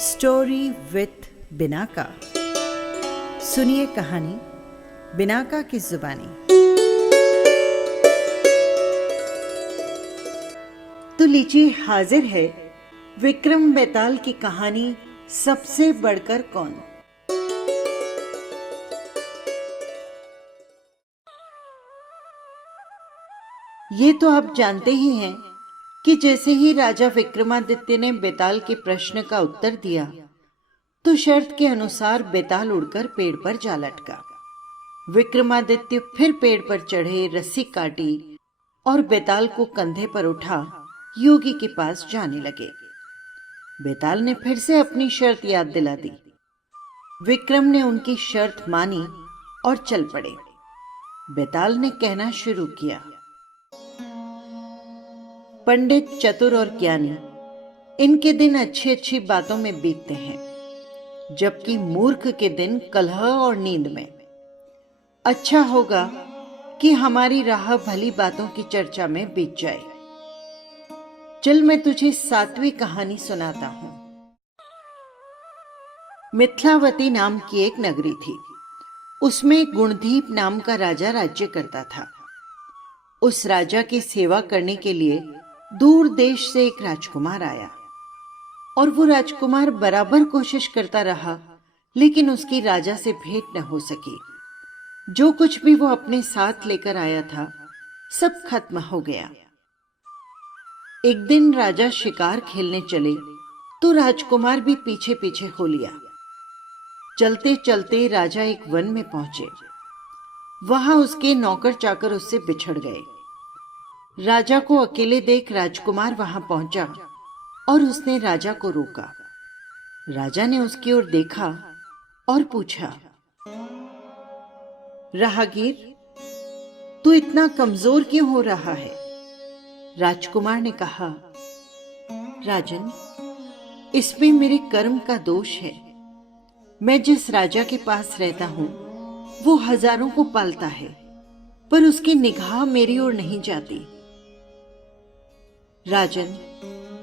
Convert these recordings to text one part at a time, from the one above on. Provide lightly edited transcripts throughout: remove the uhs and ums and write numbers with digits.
Story with Binaca. सुनिए कहानी Binaca की जुबानी। तो लीजिए, हाजिर है विक्रम बेताल की कहानी सबसे बढ़कर कौन। ये तो आप जानते ही हैं कि जैसे ही राजा विक्रमादित्य ने बेताल के प्रश्न का उत्तर दिया तो शर्त के अनुसार बेताल उड़कर पेड़ पर जा लटका। विक्रमादित्य फिर पेड़ पर चढ़े, रस्सी काटी और बेताल को कंधे पर उठा योगी के पास जाने लगे। बेताल ने फिर से अपनी शर्त याद दिला दी। विक्रम ने उनकी शर्त मानी और चल पड़े। बेताल ने कहना शुरू किया, पंडित, चतुर और ज्ञानी, इनके दिन अच्छी अच्छी बातों में बीतते हैं, जबकि मूर्ख के दिन कलह और नींद में। अच्छा होगा कि हमारी राह भली बातों की चर्चा में बीत जाए। चल, मैं तुझे 7वीं कहानी सुनाता हूं। मिथिलावती नाम की एक नगरी थी। उसमें गुणदीप नाम का राजा राज्य करता था। उस राजा की सेवा करने के लिए दूर देश से एक राजकुमार आया और वो राजकुमार बराबर कोशिश करता रहा, लेकिन उसकी राजा से भेंट न हो सकी। जो कुछ भी वो अपने साथ लेकर आया था सब खत्म हो गया। एक दिन राजा शिकार खेलने चले तो राजकुमार भी पीछे पीछे हो लिया। चलते चलते राजा एक वन में पहुंचे। वहां उसके नौकर चाकर उससे बिछड़ गए। राजा को अकेले देख राजकुमार वहां पहुंचा और उसने राजा को रोका। राजा ने उसकी ओर देखा और पूछा, राहगीर, तू इतना कमजोर क्यों हो रहा है? राजकुमार ने कहा, राजन, इसमें मेरे कर्म का दोष है। मैं जिस राजा के पास रहता हूं वो हजारों को पालता है, पर उसकी निगाह मेरी ओर नहीं जाती। राजन,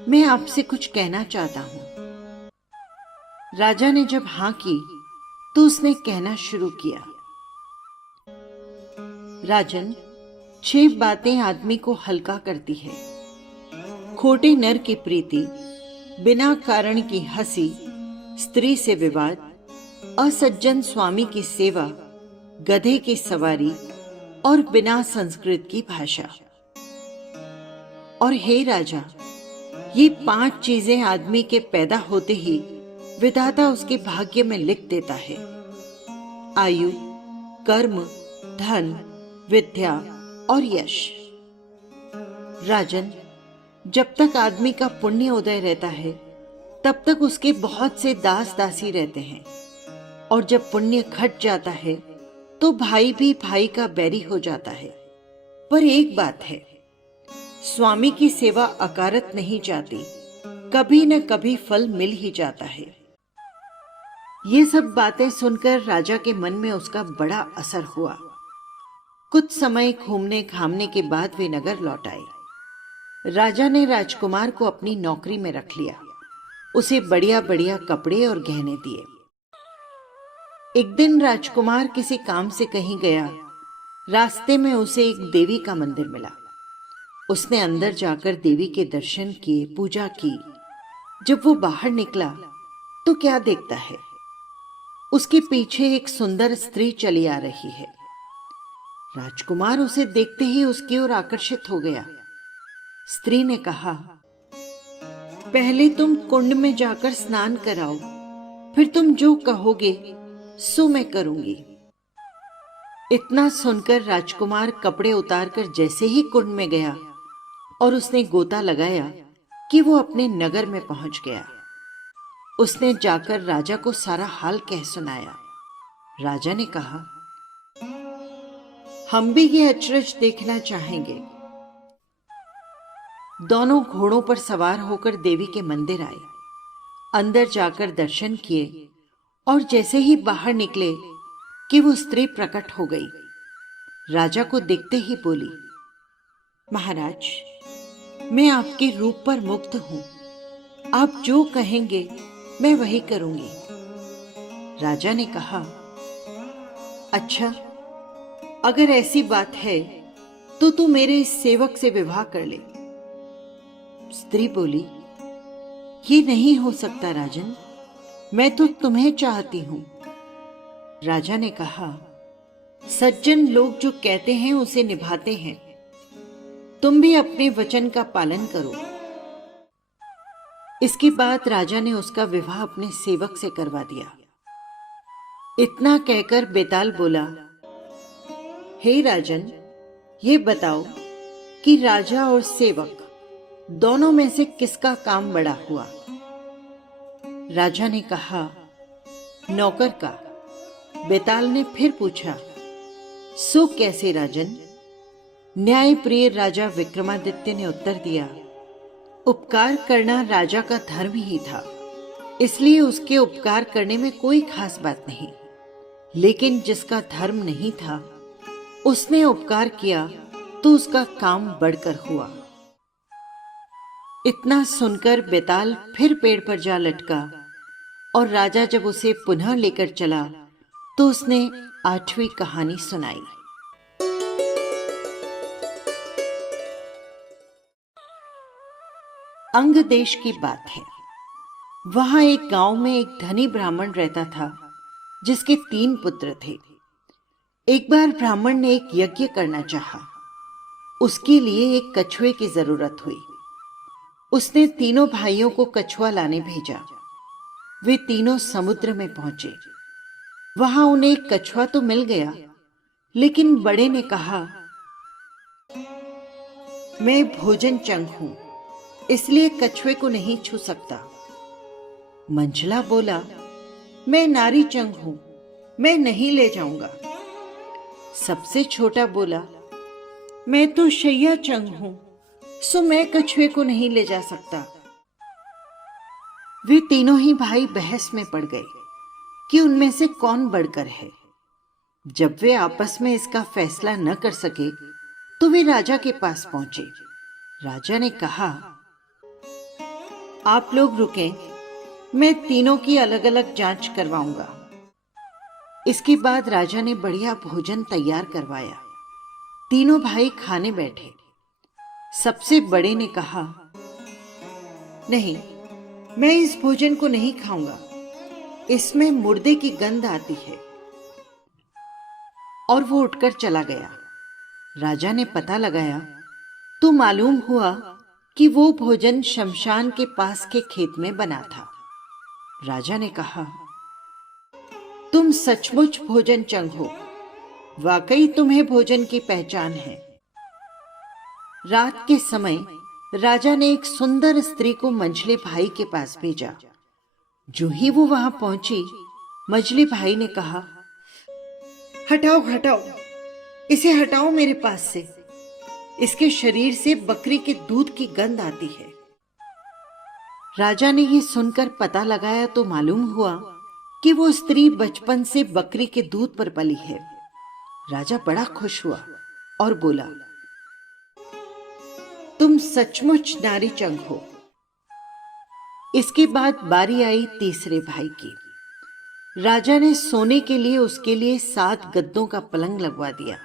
मैं आपसे कुछ कहना चाहता हूं। राजा ने जब हां की तो उसने कहना शुरू किया, राजन, 6 बातें आदमी को हल्का करती है। खोटे नर की प्रीति, बिना कारण की हंसी, स्त्री से विवाद, असज्जन स्वामी की सेवा, गधे की सवारी और बिना संस्कृत की भाषा। और हे राजा, ये 5 चीजें आदमी के पैदा होते ही विधाता उसके भाग्य में लिख देता है। आयु, कर्म, धन, विद्या और यश। राजन, जब तक आदमी का पुण्य उदय रहता है तब तक उसके बहुत से दास दासी रहते हैं, और जब पुण्य घट जाता है तो भाई भी भाई का बैरी हो जाता है। पर एक बात है, स्वामी की सेवा अकारत नहीं जाती, कभी न कभी फल मिल ही जाता है। ये सब बातें सुनकर राजा के मन में उसका बड़ा असर हुआ। कुछ समय घूमने घामने के बाद वे नगर लौट आए। राजा ने राजकुमार को अपनी नौकरी में रख लिया। उसे बढ़िया बढ़िया कपड़े और गहने दिए। एक दिन राजकुमार किसी काम से कहीं गया। रास्ते में उसे एक देवी का मंदिर मिला। उसने अंदर जाकर देवी के दर्शन किए, पूजा की। जब वो बाहर निकला तो क्या देखता है, उसके पीछे एक सुंदर स्त्री चली आ रही है। राजकुमार उसे देखते ही उसकी ओर आकर्षित हो गया। स्त्री ने कहा, पहले तुम कुंड में जाकर स्नान कराओ, फिर तुम जो कहोगे सो मैं करूंगी। इतना सुनकर राजकुमार कपड़े उतारकर जैसे ही कुंड में गया और उसने गोता लगाया कि वो अपने नगर में पहुंच गया। उसने जाकर राजा को सारा हाल कह सुनाया। राजा ने कहा, हम भी ये अचरज देखना चाहेंगे। दोनों घोड़ों पर सवार होकर देवी के मंदिर आए। अंदर जाकर दर्शन किए और जैसे ही बाहर निकले कि वो स्त्री प्रकट हो गई। राजा को देखते ही बोली, महाराज, मैं आपके रूप पर मुग्ध हूं। आप जो कहेंगे मैं वही करूंगी। राजा ने कहा, अच्छा, अगर ऐसी बात है तो तू मेरे इस सेवक से विवाह कर ले। स्त्री बोली, ये नहीं हो सकता राजन, मैं तो तुम्हें चाहती हूं। राजा ने कहा, सज्जन लोग जो कहते हैं उसे निभाते हैं, तुम भी अपने वचन का पालन करो। इसके बाद राजा ने उसका विवाह अपने सेवक से करवा दिया। इतना कहकर बेताल बोला, हे राजन, ये बताओ कि राजा और सेवक दोनों में से किसका काम बड़ा हुआ? राजा ने कहा, नौकर का। बेताल ने फिर पूछा, सो कैसे राजन? न्याय प्रिय राजा विक्रमादित्य ने उत्तर दिया, उपकार करना राजा का धर्म ही था, इसलिए उसके उपकार करने में कोई खास बात नहीं। लेकिन जिसका धर्म नहीं था उसने उपकार किया तो उसका काम बढ़कर हुआ। इतना सुनकर बेताल फिर पेड़ पर जा लटका और राजा जब उसे पुनः लेकर चला तो उसने 8वीं कहानी सुनाई। अंग देश की बात है। वहां एक गांव में एक धनी ब्राह्मण रहता था जिसके 3 पुत्र थे। एक बार ब्राह्मण ने एक यज्ञ करना चाहा। उसके लिए एक कछुए की जरूरत हुई। उसने तीनों भाइयों को कछुआ लाने भेजा। वे तीनों समुद्र में पहुंचे। वहां उन्हें एक कछुआ तो मिल गया, लेकिन बड़े ने कहा, मैं भोजन चंग हूं, इसलिए कछुए को नहीं छू सकता। मंझला बोला, मैं नारी चंग हूं, मैं नहीं ले जाऊंगा। सबसे छोटा बोला, मैं तो शैया चंग हूं, सो मैं कछुए को नहीं ले जा सकता। वे तीनों ही भाई बहस में पड़ गए कि उनमें से कौन बढ़कर है। जब वे आपस में इसका फैसला न कर सके तो वे राजा के पास पहुंचे। राजा ने कहा, आप लोग रुकें, मैं तीनों की अलग अलग जांच करवाऊंगा। इसके बाद राजा ने बढ़िया भोजन तैयार करवाया। तीनों भाई खाने बैठे। सबसे बड़े ने कहा, नहीं, मैं इस भोजन को नहीं खाऊंगा, इसमें मुर्दे की गंध आती है। और वो उठकर चला गया। राजा ने पता लगाया तो मालूम हुआ कि वो भोजन शमशान के पास के खेत में बना था। राजा ने कहा, तुम सचमुच भोजन चंग हो, वाकई तुम्हें भोजन की पहचान है। रात के समय राजा ने एक सुंदर स्त्री को मंझले भाई के पास भेजा। जो ही वो वहां पहुंची, मंझले भाई ने कहा, हटाओ हटाओ, इसे हटाओ मेरे पास से, इसके शरीर से बकरी के दूध की गंध आती है। राजा ने ये सुनकर पता लगाया तो मालूम हुआ कि वो स्त्री बचपन से बकरी के दूध पर पली है। राजा बड़ा खुश हुआ और बोला, तुम सचमुच नारी चंग हो। इसके बाद बारी आई तीसरे भाई की। राजा ने सोने के लिए उसके लिए 7 गद्दों का पलंग लगवा दिया।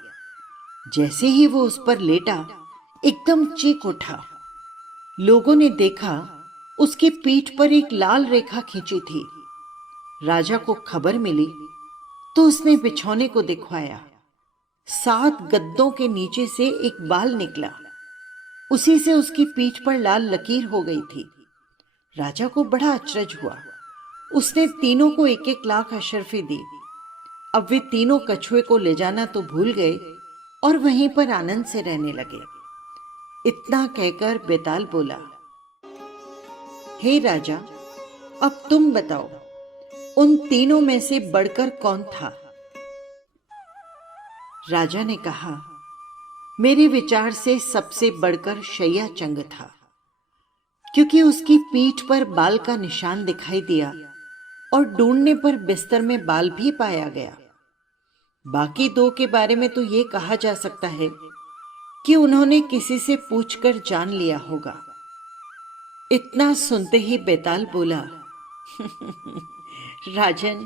जैसे ही वो उस पर लेटा, एकदम चीख उठा। लोगों ने देखा उसकी पीठ पर एक लाल रेखा खींची थी। राजा को खबर मिली तो उसने बिछौने को दिखवाया। 7 गद्दों के नीचे से एक बाल निकला, उसी से उसकी पीठ पर लाल लकीर हो गई थी। राजा को बड़ा अचरज हुआ। उसने तीनों को 1-1 लाख अशर्फी दी। अब वे तीनों कछुए को ले जाना तो भूल गए और वहीं पर आनंद से रहने लगे। इतना कहकर बेताल बोला, हे राजा, अब तुम बताओ, उन तीनों में से बढ़कर कौन था? राजा ने कहा, मेरे विचार से सबसे बढ़कर शैया चंग था, क्योंकि उसकी पीठ पर बाल का निशान दिखाई दिया और ढूंढने पर बिस्तर में बाल भी पाया गया। बाकी 2 के बारे में तो ये कहा जा सकता है कि उन्होंने किसी से पूछकर जान लिया होगा। इतना सुनते ही बेताल बोला, राजन,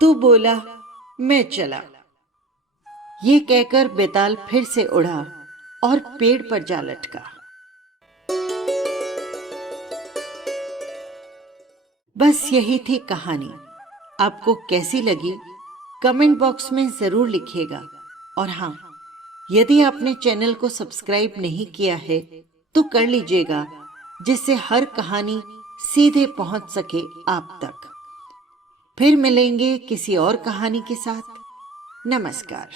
तू बोला, मैं चला। ये कहकर बेताल फिर से उड़ा और पेड़ पर जा लटका। बस यही थी कहानी। आपको कैसी लगी कमेंट बॉक्स में जरूर लिखिएगा। और हाँ, यदि आपने चैनल को सब्सक्राइब नहीं किया है तो कर लीजिएगा, जिससे हर कहानी सीधे पहुंच सके आप तक। फिर मिलेंगे किसी और कहानी के साथ। नमस्कार।